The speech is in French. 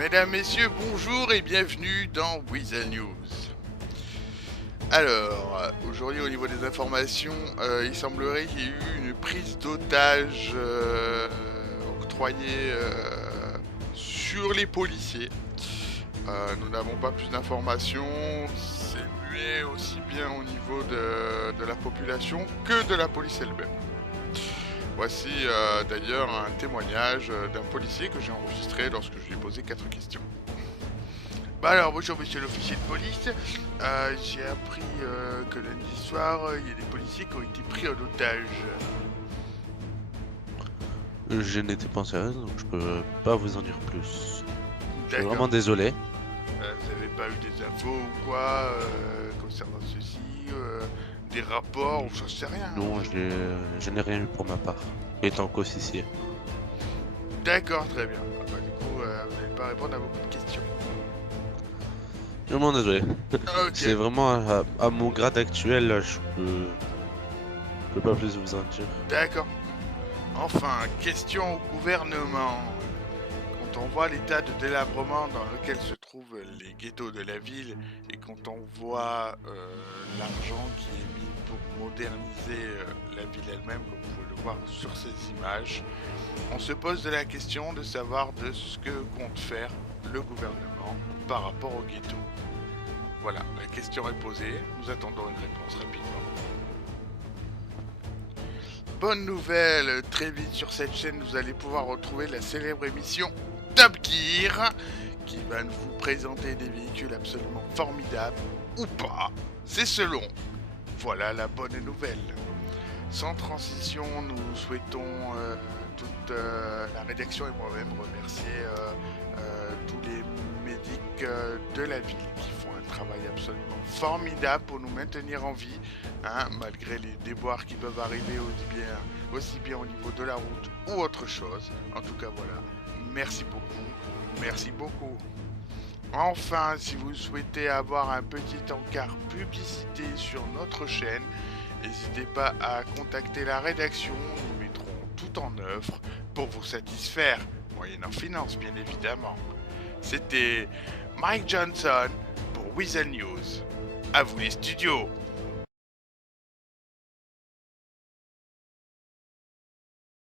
Mesdames, Messieurs, bonjour et bienvenue dans Weasel News. Alors, aujourd'hui au niveau des informations, il semblerait qu'il y ait eu une prise d'otage octroyée sur les policiers. Nous n'avons pas plus d'informations, c'est muet aussi bien au niveau de la population que de la police elle-même. Voici d'ailleurs un témoignage d'un policier que j'ai enregistré lorsque je lui ai posé 4 questions. Bah alors bonjour monsieur l'officier de police, j'ai appris que lundi soir il y a des policiers qui ont été pris en otage. Je n'étais pas en service, donc je peux pas vous en dire plus. Je suis D'accord. vraiment désolé. Vous n'avez pas eu des infos ou quoi concernant ceci, des rapports ou j'en sais rien. Non, je n'ai rien eu pour ma part, étant qu'officier. D'accord, très bien. Bah, du coup, vous n'allez pas répondre à beaucoup de questions. Je suis vraiment désolé. Ok. C'est vraiment à mon grade actuel, je peux pas plus vous en dire. D'accord. Enfin, question au gouvernement. Quand on voit l'état de délabrement dans lequel se trouvent les ghettos de la ville et quand on voit l'argent qui est mis pour moderniser la ville elle-même, comme vous pouvez le voir sur ces images, on se pose de la question de savoir de ce que compte faire le gouvernement par rapport aux ghettos. Voilà, la question est posée, nous attendons une réponse rapidement. Bonne nouvelle, très vite sur cette chaîne vous allez pouvoir retrouver la célèbre émission Top Gear qui va vous présenter des véhicules absolument formidables ou pas, c'est selon. Voilà la bonne nouvelle. Sans transition, nous souhaitons toute la rédaction et moi-même remercier tous les médics de la ville qui font un travail absolument formidable pour nous maintenir en vie, hein, malgré les déboires qui peuvent arriver aussi bien au niveau de la route ou autre chose. En tout cas voilà, merci beaucoup, merci beaucoup. Enfin, si vous souhaitez avoir un petit encart publicité sur notre chaîne, n'hésitez pas à contacter la rédaction, nous mettrons tout en œuvre pour vous satisfaire, moyennant finance bien évidemment. C'était Mike Johnson pour Weasel News. À vous les studios.